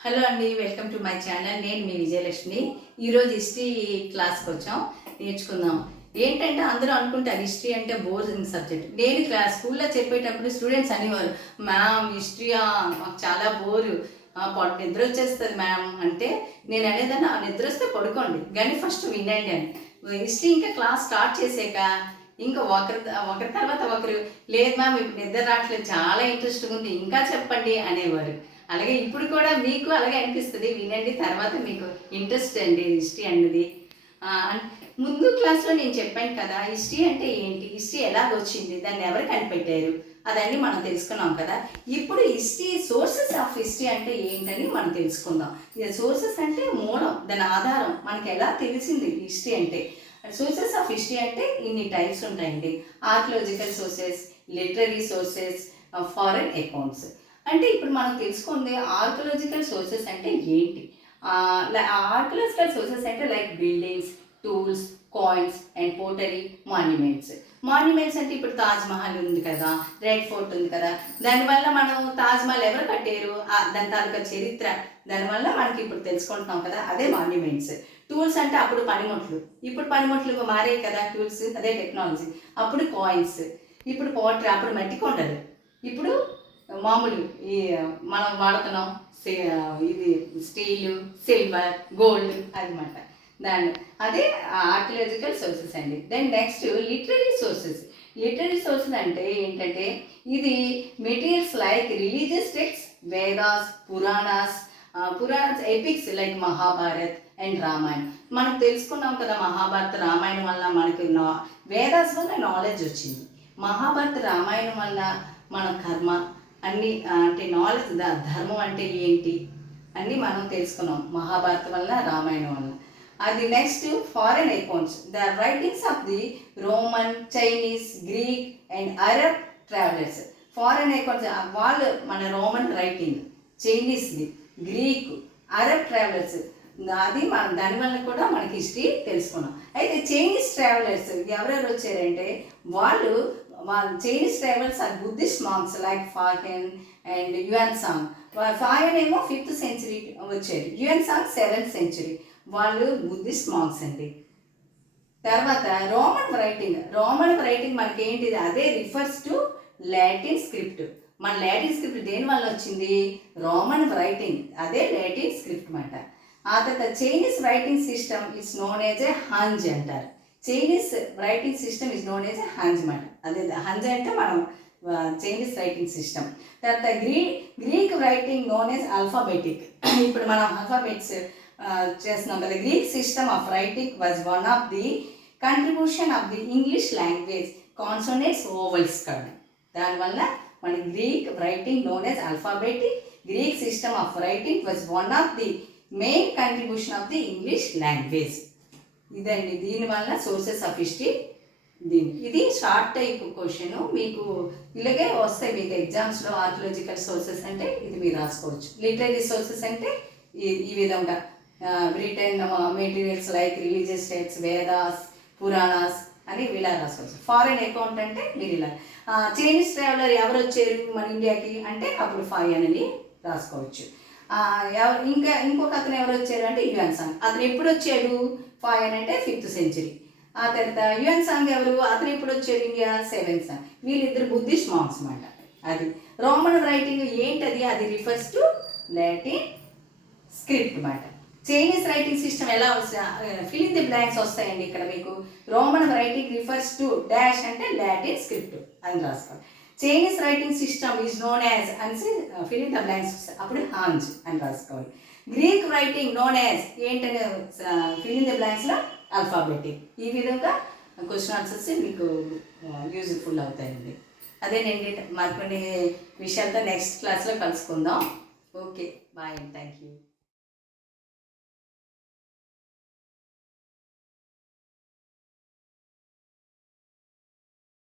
Hello అండి, welcome to my channel. నేను మీ విజయలక్ష్మి. ఈరోజు హిస్టరీ క్లాస్కి వచ్చాం, నేర్చుకుందాం. ఏంటంటే అందరూ అనుకుంటారు హిస్టరీ అంటే బోరింగ్ సబ్జెక్ట్. నేను స్కూల్లో చెప్పేటప్పుడు స్టూడెంట్స్ అనేవారు, మ్యామ్ హిస్టరీయా మాకు చాలా బోరు, నిద్ర వచ్చేస్తుంది మ్యామ్ అంటే. నేను అనేదాన్ని, ఆ నిద్ర వస్తే పడుకోండి కానీ ఫస్ట్ వినండి అని. హిస్టరీ ఇంకా క్లాస్ స్టార్ట్ చేసాక ఇంకా ఒకరి తర్వాత ఒకరు, లేదు మ్యామ్ ఇప్పుడు నిద్ర రావట్లేదు, చాలా ఇంట్రెస్ట్గా ఉంది, ఇంకా చెప్పండి అనేవారు. అలాగే ఇప్పుడు కూడా మీకు అలాగే అనిపిస్తుంది, వినండి, తర్వాత మీకు ఇంట్రెస్ట్ అండి హిస్టరీ అన్నది. ముందు క్లాస్లో నేను చెప్పాను కదా హిస్టరీ అంటే ఏంటి, హిస్టరీ ఎలాగ వచ్చింది, దాన్ని ఎవరు కనిపెట్టారు, అదన్నీ మనం తెలుసుకున్నాం కదా. ఇప్పుడు హిస్టరీ, సోర్సెస్ ఆఫ్ హిస్టరీ అంటే ఏంటని మనం తెలుసుకుందాం. సోర్సెస్ అంటే మూలం, దాని ఆధారం, మనకి ఎలా తెలిసింది హిస్టరీ అంటే. సోర్సెస్ ఆఫ్ హిస్టరీ అంటే ఇన్ని టైప్స్ ఉంటాయండి. Archaeological sources, literary sources, foreign accounts. అంటే ఇప్పుడు మనం తెలుసుకుంది ఆర్కియలాజికల్ సోర్సెస్ అంటే ఏంటి. ఆర్కియలాజికల్ సోర్సెస్ అంటే like buildings, tools, coins and pottery, monuments. Monuments అంటే ఇప్పుడు తాజ్మహల్ ఉంది కదా, రెడ్ ఫోర్ట్ ఉంది కదా, దానివల్ల మనం తాజ్మహల్ ఎవరు కట్టారు, దాని తాలూకా చరిత్ర, దానివల్ల మనకి ఇప్పుడు తెలుసుకుంటున్నాం కదా, అదే మాన్యుమెంట్స్. టూల్స్ అంటే అప్పుడు పనిముట్లు, ఇప్పుడు పనిముట్లు మారాయి కదా, టూల్స్ అదే టెక్నాలజీ. అప్పుడు కాయిన్స్, ఇప్పుడు పోటరీ, అప్పుడు మట్టి కొండలు, ఇప్పుడు మామూలు ఈ మనం వాడుతున్నాం ఇది స్టీలు, సిల్వర్, గోల్డ్ అనమాట. దాన్ని అదే ఆర్కియలాజికల్ సోర్సెస్ అండి. Then next literary sources. Literary sources అంటే ఏంటంటే ఇది materials like religious text, Vedas, Puranas, epics like Mahabharat and Ramayanam. మనం తెలుసుకున్నాం కదా, మహాభారత రామాయణం వల్ల మనకి వేదాస్ వల్ల నాలెడ్జ్ వచ్చింది, మహాభారత రామాయణం వల్ల మన కర్మ అన్నీ అంటే నాలెడ్జ్, ధర్మం అంటే ఏంటి అన్నీ మనం తెలుసుకున్నాం మహాభారతం వల్ల, రామాయణం వల్ల. అది next foreign accounts, the writings of the Roman, Chinese, Greek and Arab travellers. Foreign accounts వాళ్ళు మన రోమన్ రైటింగ్, చైనీస్ది, గ్రీక్, అరబ్ ట్రావెలర్స్, అది దానివల్ల కూడా మనకి హిస్టరీ తెలుసుకున్నాం. అయితే చైనీస్ ట్రావెలర్స్ ఎవరెవరు వచ్చారంటే వాళ్ళు Chinese travellers are Buddhist monks like Faxian and Xuanzang. Faxian ఏమో 5th century వచ్చారు, యుయాన్ సాంగ్ 7th century. వాళ్ళు బుద్ధిస్ట్ మాంక్స్ అండి. తర్వాత రోమన్ రైటింగ్ మనకి ఏంటిది, అదే రిఫర్స్ టు లాటిన్ స్క్రిప్ట్. మన లాటిన్ స్క్రిప్ట్ దేని వల్ల వచ్చింది, రోమన్ రైటింగ్, అదే లాటిన్ స్క్రిప్ట్ అన్నమాట. ఆ తర్వాత Chinese writing system is known as a hanzi అంటారు. Chinese writing system is known as a hanzi అన్నమాట. అదే హంజ్ అంటే మనం చైనీస్ రైటింగ్ సిస్టమ్. తర్వాత Greek writing known as alphabetic. ఇప్పుడు మనం ఆల్ఫాబెట్స్ చేస్తున్నాం కదా. Greek system of writing was one of the contribution of the English language, consonants, vowels కదా. దానివల్ల మన Greek writing known as alphabetic, Greek system of writing was one of the main contribution of the English language. ఇదండి దీనివల్ల sources of history. ఇది short type question, మీకు ఇలాగే వస్తాయి మీకు ఎగ్జామ్స్లో. ఆర్కియలాజికల్ సోర్సెస్ అంటే ఇది మీరు రాసుకోవచ్చు. లిటరరీ సోర్సెస్ అంటే ఈ విధంగా return materials like religious text, Vedas, Puranas అని ఇలా రాసుకోవచ్చు. ఫారెన్ అకౌంట్ అంటే మీరు ఇలా. చైనీస్ ట్రావెలర్ ఎవరు వచ్చారు మన ఇండియాకి అంటే అప్పుడు ఫాయన్ అని రాసుకోవచ్చు. ఇంకొక అతను ఎవరు వచ్చారు అంటే యుయాన్ సాంగ్. అతను ఎప్పుడు వచ్చాడు, ఫాయన్ అంటే 5th century. ఆ తర్వాత యుయాన్ సాంగ్ ఎవరు, అతను ఎప్పుడు వచ్చాడు ఇండియా, 7th century. వీళ్ళిద్దరు బుద్ధిస్ట్ మాంక్స్ అన్నమాట. అది రోమన్ రైటింగ్ ఏంటది, అది రిఫర్స్ టు లాటిన్ స్క్రిప్ట్ అన్నమాట. చైనీస్ రైటింగ్ సిస్టమ్ ఎలా ఫిల్ ఇన్ ది బ్లాంక్స్ వస్తాయండి ఇక్కడ మీకు. Roman writing refers to dash అంటే లాటిన్ స్క్రిప్ట్ అని రాసుకోవాలి. Chinese writing system is known as అని ఫిల్ ఇన్ ద బ్లాంక్స్ అప్పుడు హాంజ్ అని రాసుకోవాలి. గ్రీక్ రైటింగ్ నోన్ యాజ్ ఏంటనే ఫిల్ ఇన్ ద బ్లాంక్స్లో ఆల్ఫాబెటిక్. ఈ విధంగా క్వశ్చన్ ఆన్సర్స్ మీకు యూజ్ఫుల్ అవుతాయండి. అదేనండి, మరికొన్ని విషయాలతో నెక్స్ట్ క్లాస్లో కలుసుకుందాం. Okay, bye and thank you.